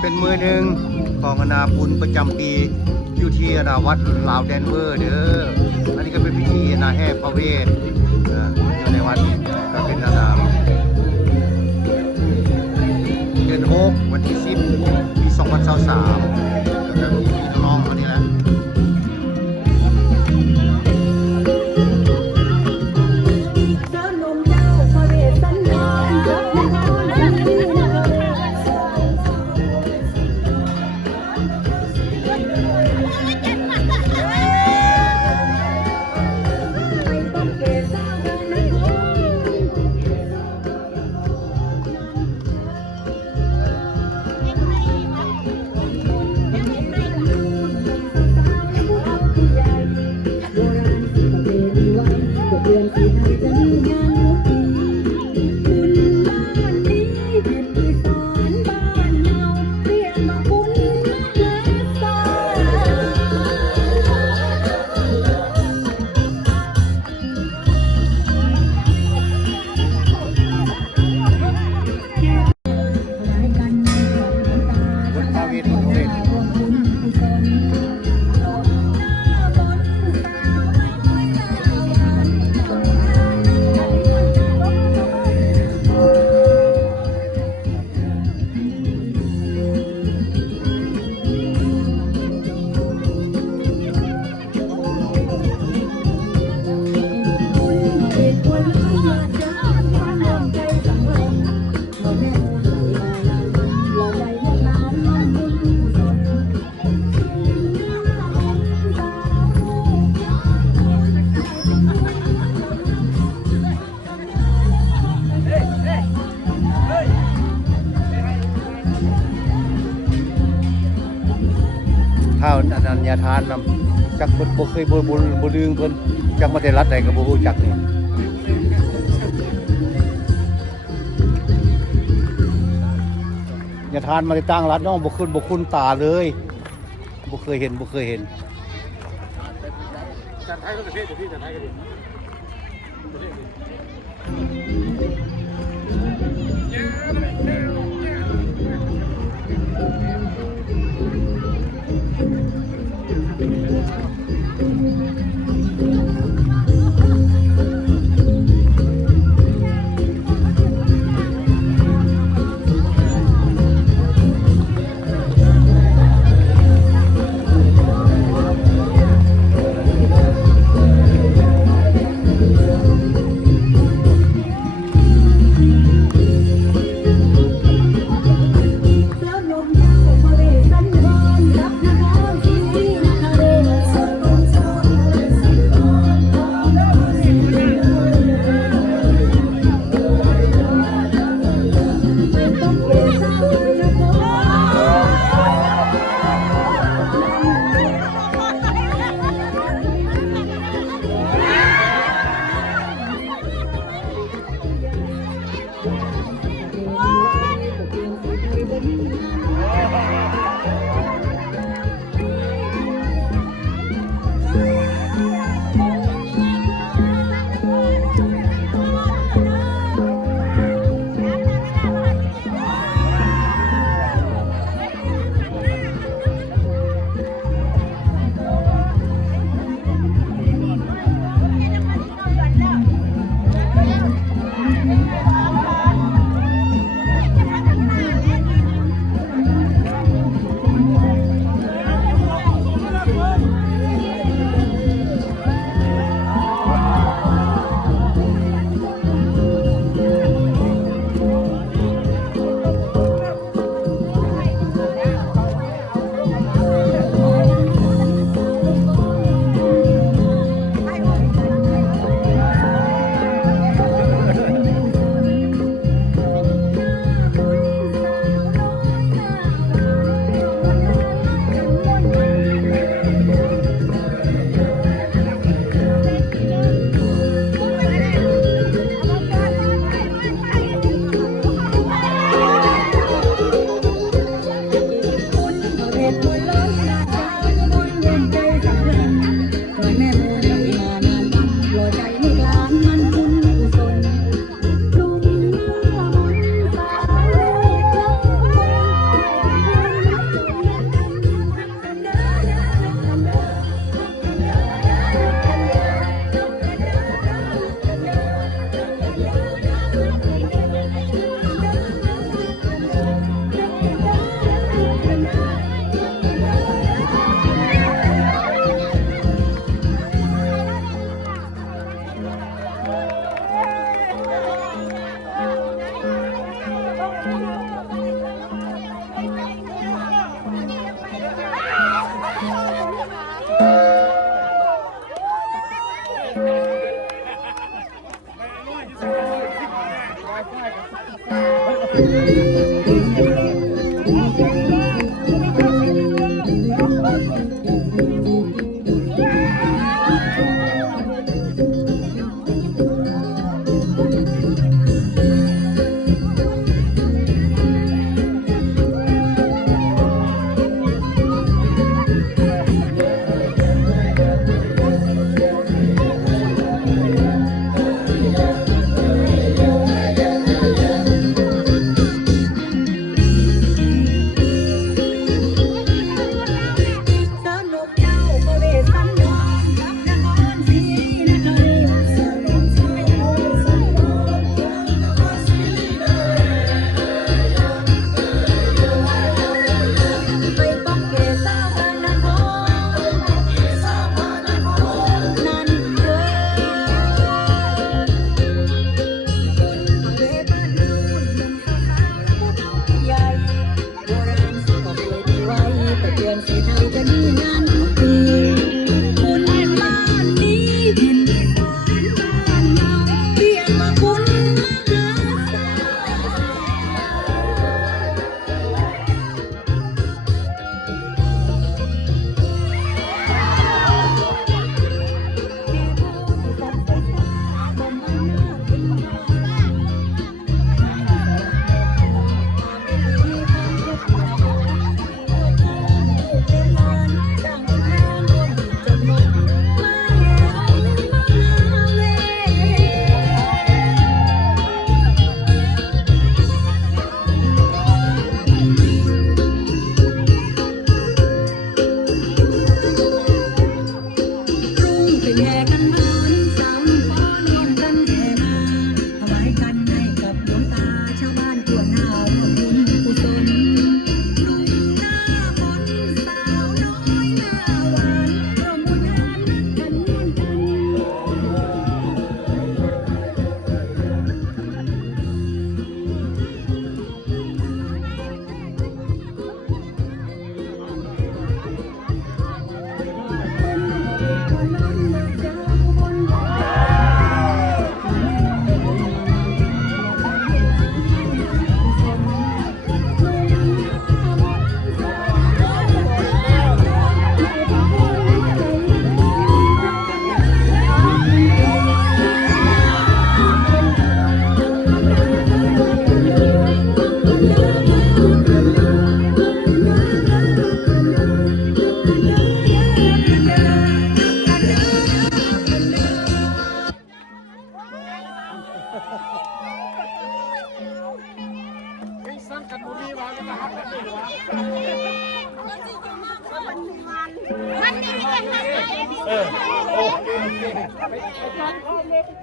เป็นมือหนึ่งของอนาบุญประจำปีอยู่ที่อนาวัดลาวแดนเวอร์เด้ออันนี้ก็เป็นพิธีนาแห่พระเวทอยู่ในวัดก็เป็นอนาเดือน6วันที่10ปี2023แล้วก็มีพี่น้องๆเขานี่แหละ ข้าวอนัญญาทานนำจักเพิ่นบ่เคยบ่ลืมเพิ่นจักมาแต่รัฐใดก็บ่ฮู้จักนี่ญาทานมาแต่ต่างรัฐน้องบ่คุ้นตาเลยบ่เคยเห็นจัดไทยก็ประเทศที่จัดไทยก็ดีประเทศ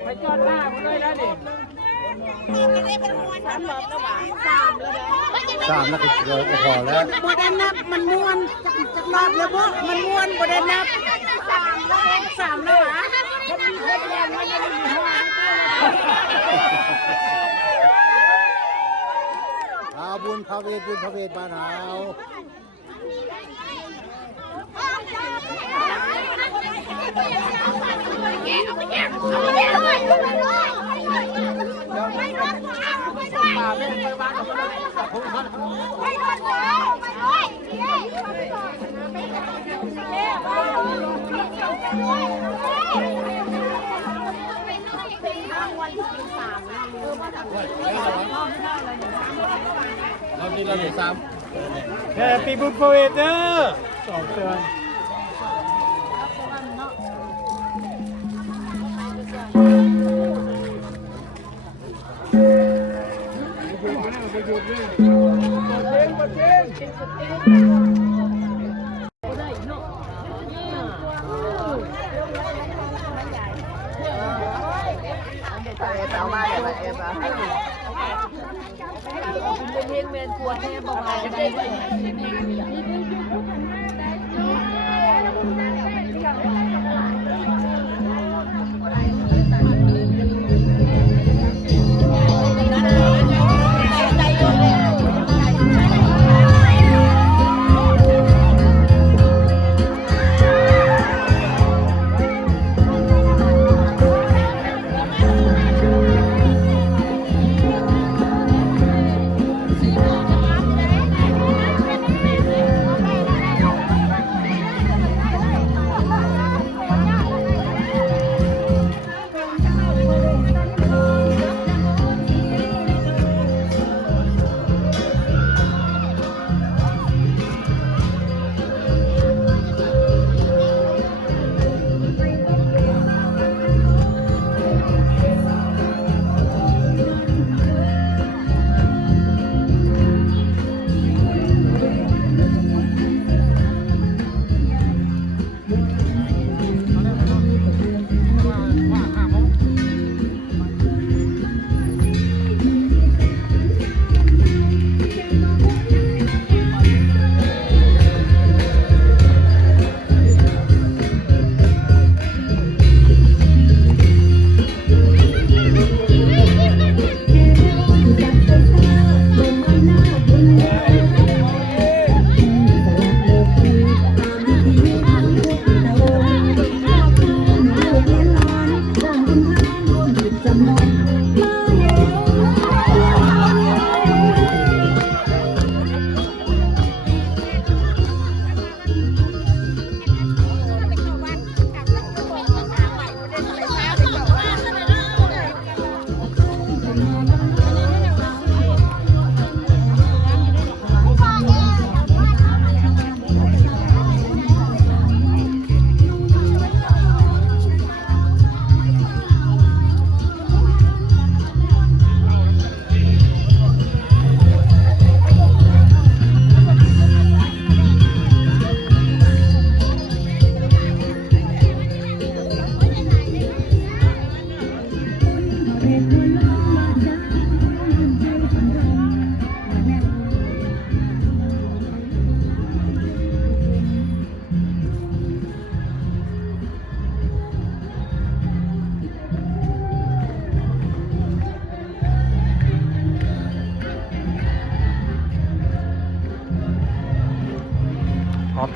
ไปจอดหน้าผมเลยนะนี่ สามแล้วก็เจอพอแล้ว บ่ได้นับมันม้วนจักรอบแล้วบ่มันม้วนบ่ได้นับ3แล้วหรอคนมีคนแรงมันยังมีหัว บุญพระเวทบ้านเฮา เราดีเราเหลือ3แฮปปี้บุญพระเวทเด้อ2เดือน เ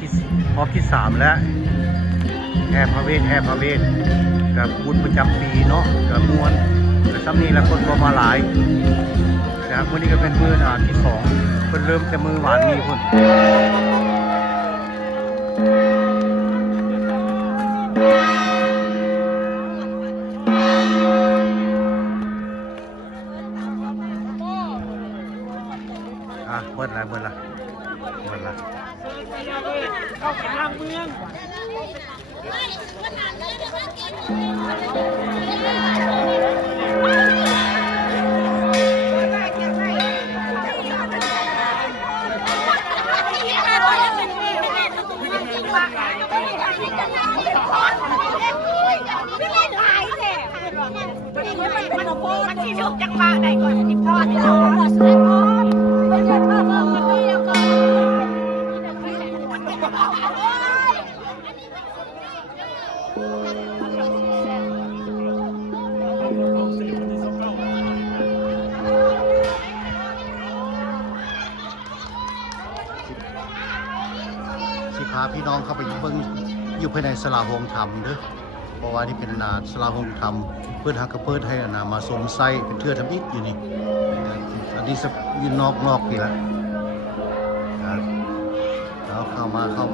ที่สามแล้วแห่พระเวทกับบุญประจำปีเนาะกับมวลแต่ซ้ำนี้ละคนก็มาหลายนะครับวันนี้ก็เป็นมื้อที่สองเพิ่นเริ่มแต่มือหวานมีพุ่นเบิดละเข้าไปทางเมืองมันที่ชุกจังหวะใดก่อนที่ทอดเราสวยก่อนไม่ใช่ทอดมันนี่แล้วก็สิพาพี่น้องเข้าไปเบิ่งอยู่ภายในศาลาโฮงธรรมเด้อเพราะว่านี่เป็นศาลาโฮงธรรมเพื่อนฮักกระเพิดให้มาสมไส้เป็นเทือทำอิฐอยู่นี่อันนี้สักยืนนอกนี่แหละแล้วเข้ามาครับ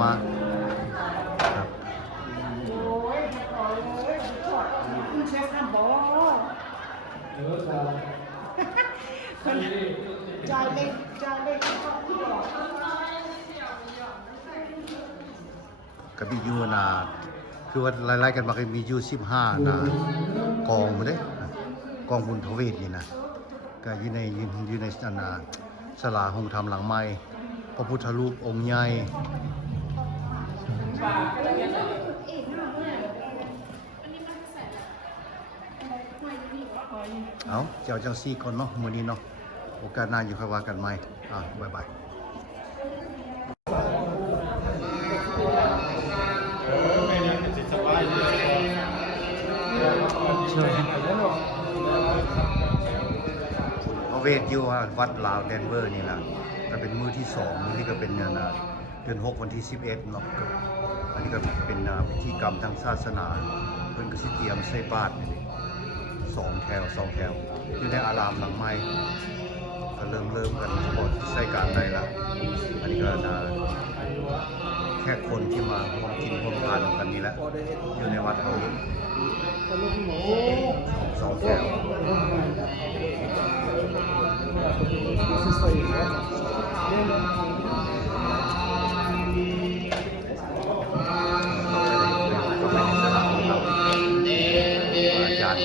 ก็มีอยู่คือว่าไล่ๆกันมาก็มีอยู่15กองหมดเลยกองบุญพระเวทนี่นะก็อยู่ในศาลาโฮงธรรมหลังใหม่พระพุทธรูปองค์ใหญ่เอาเจ้าจังซี่ก่อนเนาะมื้อนี้เนาะโอกาสหน้าอยู่ค่อยว่ากันใหม่บ๊ายบายพระเวทอยู่วัดลาวแดนเวอร์นี่แหละก็เป็นมื้อที่2มื้อนี้ก็เป็นเดือน6วันที่11เนาะอันนี้ก็เป็นพิธีกรรมทางศาสนาเพิ่นก็สิเตรียมใส่บาตร2แถวอยู่ในอารามหลังใหม่ก็เริ่มกันพอใช้การได้ละอันนี้ก็แค่คนที่มาร่วมกินร่วมทานกันนี่แหละอยู่ในวัดเขา2แถวอาจารย์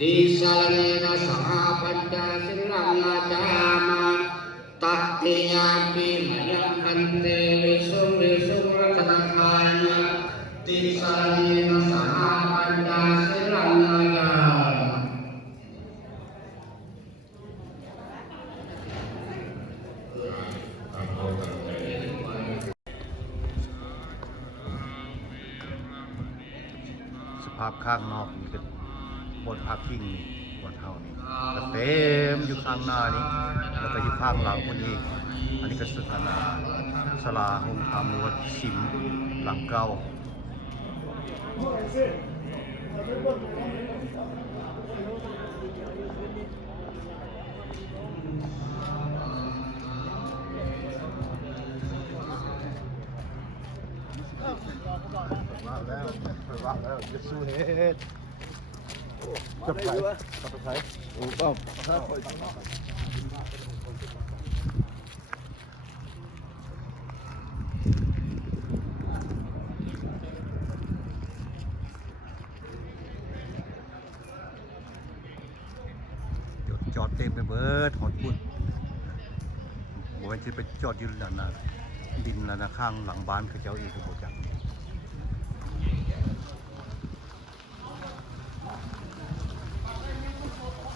ติสาเลนะสหปัญจสิลานาจามาตัตติยาปิมยังพันเตวิสุรัตนาคายะติสาเลนะสหปัญจสิลานาจาสภาพข้างนอกนี่ก็บนพักพิงบนท เฮานี่ก็เต็มอยู่ข้างหน้านี้แล้วก็อยู่ข้างหลังคนอีกอันนี้ก็สุดนาศาลาโฮมธรรมหรือว่าสิมหลังเก่าว่าแล้วจะสู้เฮ็ดจับไข่โอ้ป้อมจอดเต็มไปเบิดหอดพุ่นบอกว่าจะไปจอดอยู่ด้านหน้าดินแล้วนะข้างหลังบ้านคือเจ้าเอกคือโบจัก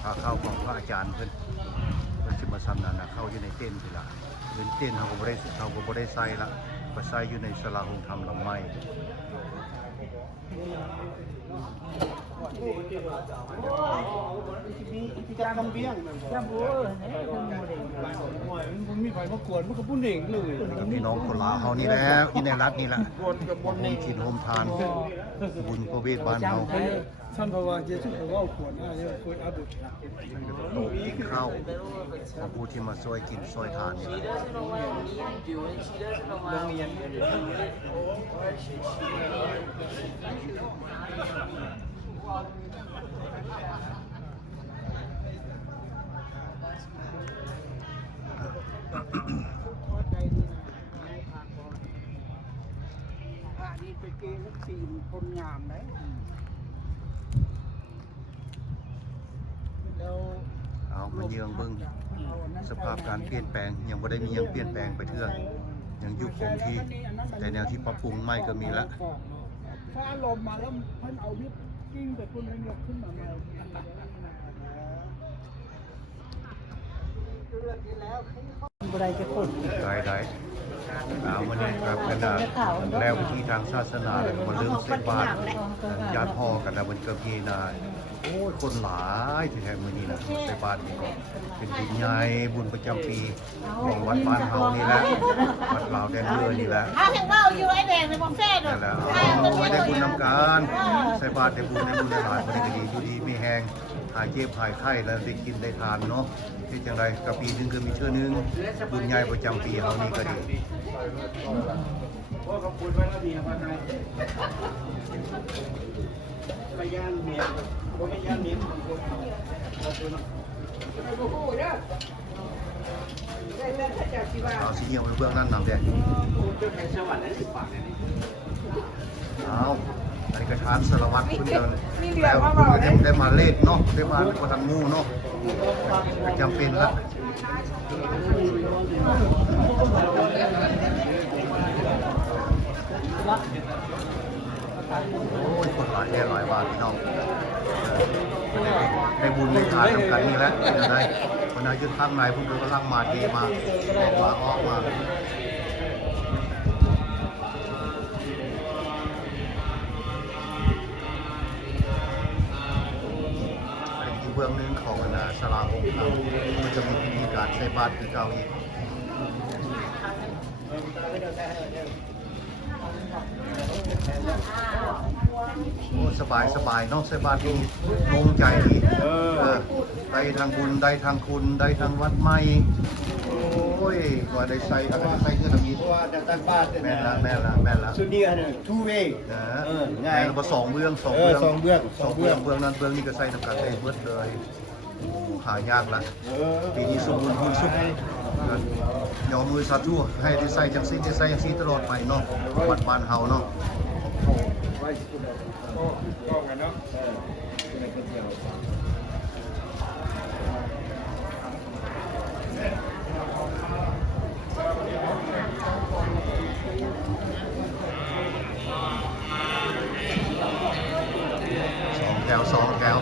พาเข้าของพระอาจารย์เพิ่นจะมาซ้ำนั่นนะเข้าอยู่ในเต้นทีละเป็นเต้นเขาก็บ่ได้ใส่ละก็ใส่อยู่ในศาลาโฮมธรรมหลังไม้พี่น้องคนลาวเขานี่แหละที่ในรัฐนี่แหละโฮมกินโฮมทานบุญพระเวทบ้านเราท่านพระว่าเจ้าชื่อว่าขวดนะเนี่ยคุยอาบุตรโตกินข้าวมาผู้ที่มาช่วยกินช่วยทานนี่แหละนี่ไปเกย์สีคนงามไหมเอามาเยืองเบิ่งสภาพการเปลี่ยนแปลงยังบ่ได้มียังเปลี่ยนแปลงไปเทื่อยังอยู่คงที่แต่แนวที่ปรับปรุงใหม่ก็มีละถ้าลมมาแล้วท่านเอานิดกิ้งแต่คนนึงยกขึ้นมาอะไรจะคนได้เอามาเนี่ยครับกันนะแล้ววิธีทางศาสนาเลยมันเรื่องเส้นบาทญาติพ่อกันนะมันก็มีนะโอ้ยคนหลายที่แท้มื้อนี้นะใส่บาตรนี่ก็เป็นบุญใหญ่บุญประจำปีของวัดบ้านเฮานี่แหละวัดลาวแดนเรือนี่แหละถ้าถึงว่าอยู่ไอ้แดงในบ่แซ่ดอกนั่นแหละเอาได้บุญนำกันใส่บาตรได้บุญหลายบ่ได้ก็ดีอยู่ดีมีแฮงหายเจ็บหายไข้แล้วได้กินได้ทานเนาะที่จังไรกับปีนึงคือมีเทื่อนึงบุญใหญ่ประจำปีเฮานี่ก็ดีขอบคุณไว้แล้วดีครับนายไปย่านเมียบ่ไปย่านนี้ขอบคุณเอาสีเหี่ยวเบื้องนั้นนำแดงเอาอันนี้กระทานสารวัตรคุณเดินแล้วคุณได้มาเลขเนาะได้มาเป็นคนทางงูเนาะจำเป็นละโอ้ยคนหลายแย่หลายบาทพี่น้องได้บุญได้ทานทำกันนี่แหละจะได้คนอายุข้างในพวกเรากำลังมาเทมาออกมาเบื้องนึงของศาลาองค์ครับมันจะมีพิธีการใส่บาตรคือเก่าอีกโอ้สบายเนาะใส่บาตรดีงงใจดีได้ทางบุญได้ทางคุณได้ทางวัดใหม่โอ้ยว่าได้ใส่อะไรใส่เงินนี้ว่าจะตั้งบ้านแม่ละสุดนี้เนี่ยทูเวย์ง่ายเราสองเบื้องเบื้องนั้นเบื้องนี้ก็ใส่น้ำกันได้เบิดเลยหายากละปีนี้สมบูรณ์หุ่นสุขยอมมือสาธุให้ได้ใส่จังซี่ได้ใส่จังซี่ตลอดไปเนาะวัดบ้านเฮาเนาะสองแถว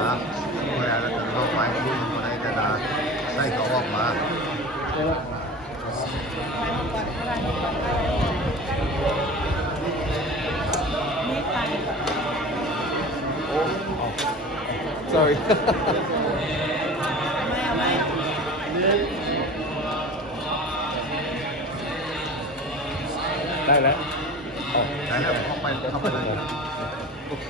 นะเวลาเราจะเข้าไปดูมันอะไรจะได้ใส่เขาออกมา sorry ได้แล้ว ไหนแล้วเข้าไปเลย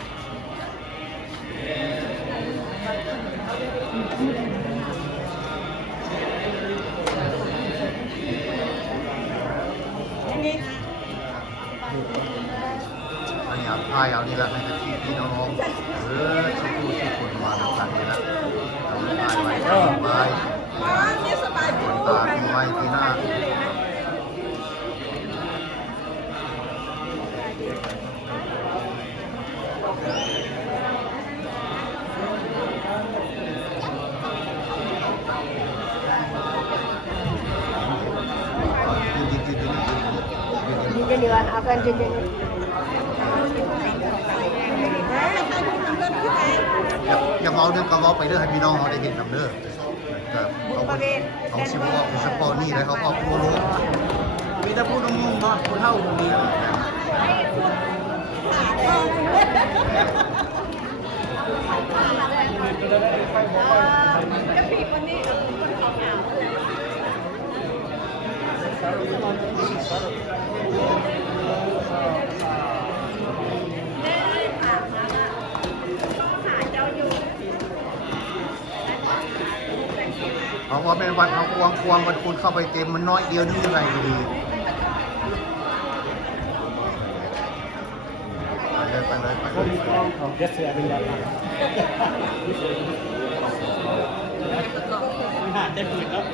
พยายามพายเอานี่แหละให้พี่น้องสักครู่สักคนมาทำกันนี่แหละเราพายไว้ไว้คนตาปีไว้ปีหน้าJadi akan jadi. อย่าเมาเรื่องกระเมาไปเรื่องให้พี่น้องเขาได้เห็นนำเด้อเขาสิบว่าสปอร์นี่แล้วเขาก็พูดรู้มีแต่พูดงงเนาะพูดเท่าตรงนี้เพราะว่าเป็นวันเอาควงมันคุณเข้าไปเต็มมันน้อยเดียวนึกยังไงดีไปเลย yes sir เป็นยังไงหาเต็มปืนแล้ว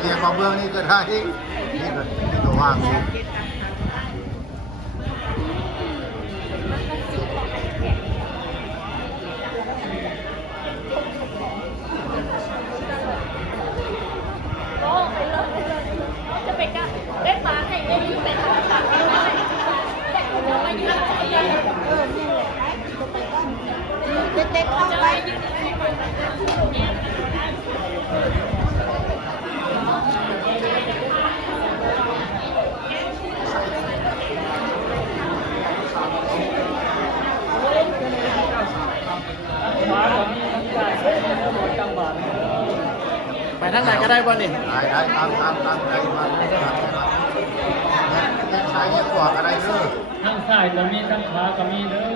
เรียนมาเบื้องนี่ก็ได้นี่ก็ตัวว่างสิจะไปกันได้ปลาให้ได้ยืมไปทำปลาได้แต่ก็ไม่ยืมเด็กๆเข้าไป ไปทางไหนก็ได้ป่ะนี่ ได้ตามใจมา แข้งซ้ายเนี่ยกว่าอะไรเด้อ ทั้งซ้ายก็มีทั้งขวาก็มีเด้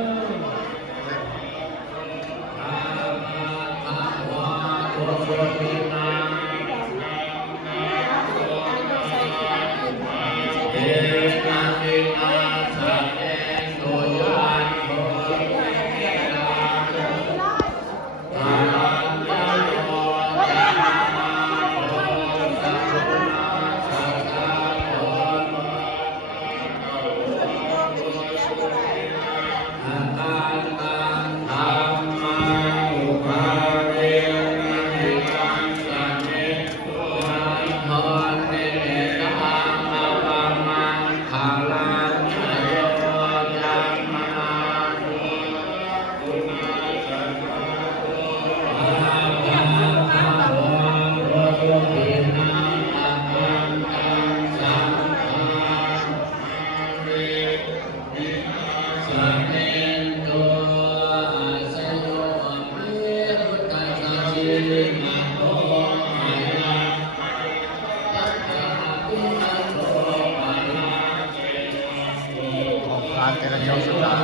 ของพระเจ้าเจ้าสุดา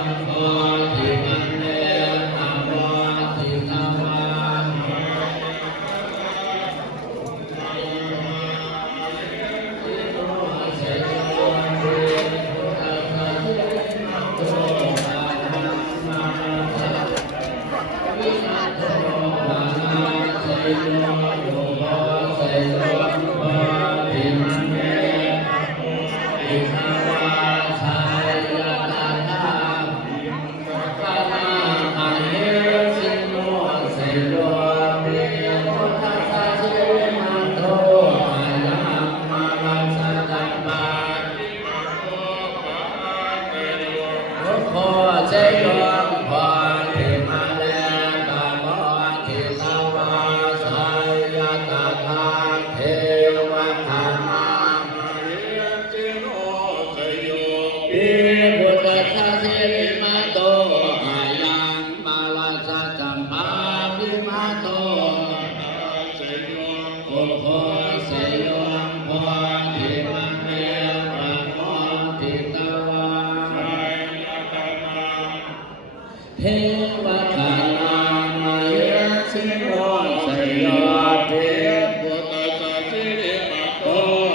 เทวคาลามายสิโนสยเทพุทธสัจจิมาโต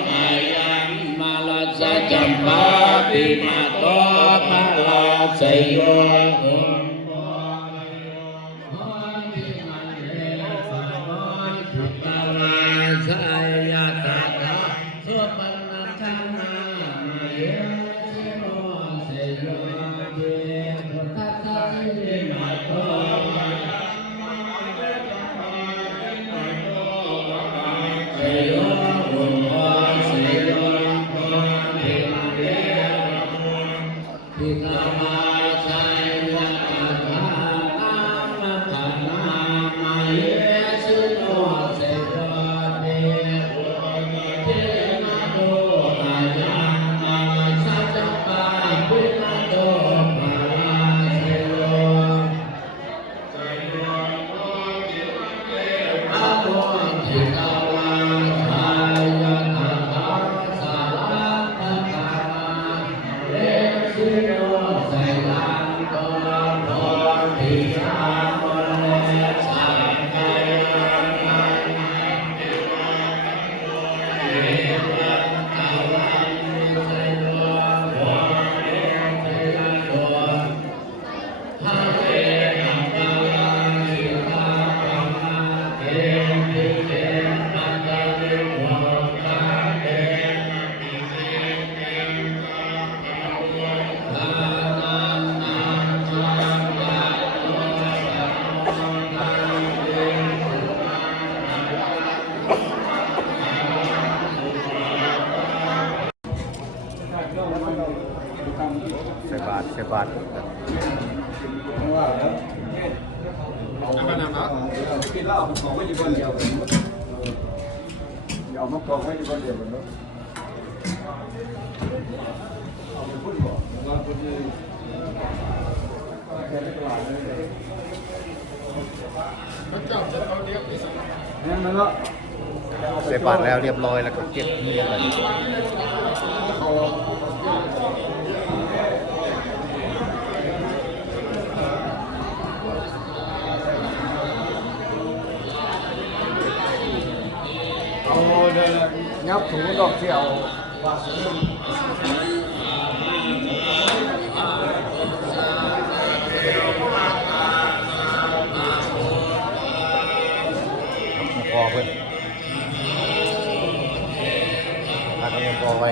อายังมาลาสจัมปาปิมาโตมาลาสยใส่บาตรใส่บาตร กินเหล้าของไว้อยู่คนเดียวเอามากองไว้อยู่คนเดียวเนาะเอาไปพูดบอกว่าคนที่แค่ตลาดเลยเขาจับจะเขาเลี้ยงไปสินั่นมันละ ใส่บาตรแล้วเรียบร้อยแล้วก็เก็บเงียบเลย เขา ยับถูดอกเสี่ยว พอเพิ่นพักเองพอไว้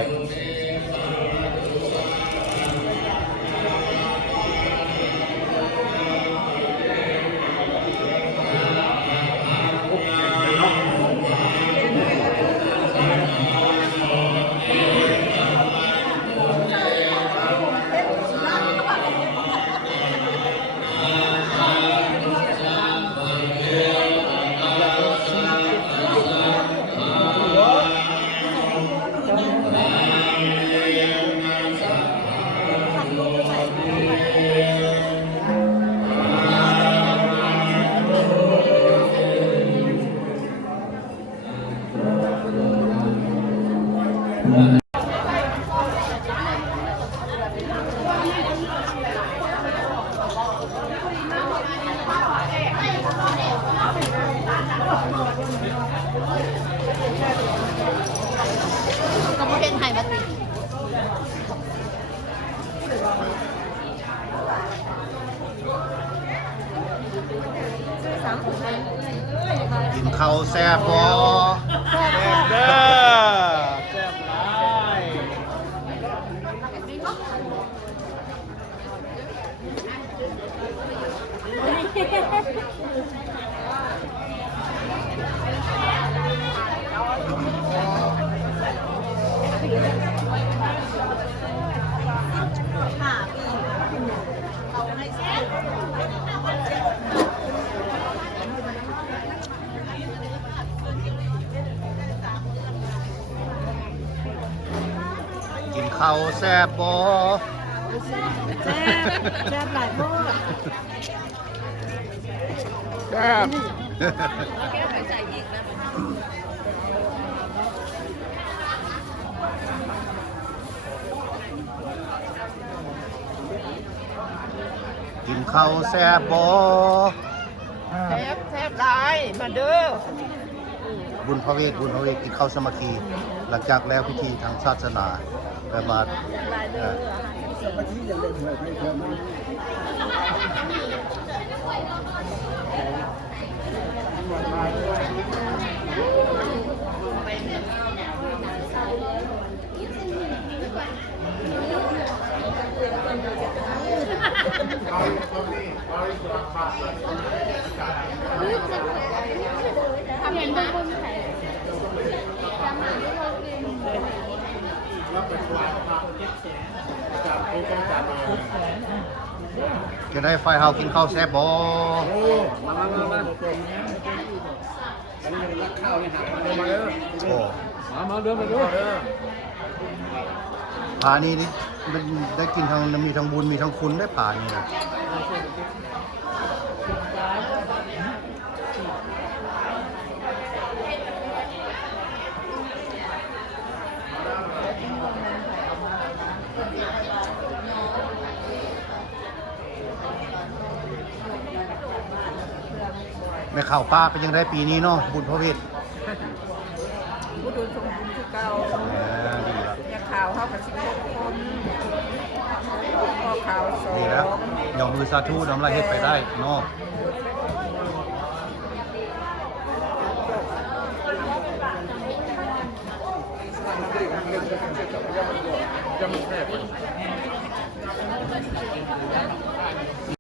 กินข้าวแซ่บบ่ แซ่บเด้อแซ่บหลาย กินข้าวแซ่บบ่ แซ่บหลายโพด แซ่บ กินข้าวแซ่บบ่ แซ่บหลายมาเด้อ บุญพระเวทกินข้าวสามัคคี หลังจากแล้วพิธีทางศาสนาก็มาทำเห็นบ้าง จะได้ไฟเฮากินข้าวแซ่บบ่ มาข้าวนี่หามาเด้อ โอ้ มาเด้อมาเด้อ ผานี้นี่มันได้กินทั้งมีทั้งบุญมีทั้งคุณได้ผานี่นะแม่ข่าวป้าเป็นยังไงปีนี้เนาะบุญพระเวท ผู้ดูสมบูรณ์คือเก่า ดีละ อยากข่าวเข้ากับ16 คนพ่อข่าว2 ดีแล้วยอมมือสาธุน้ำลายเฮ็ดไปได้เนาะ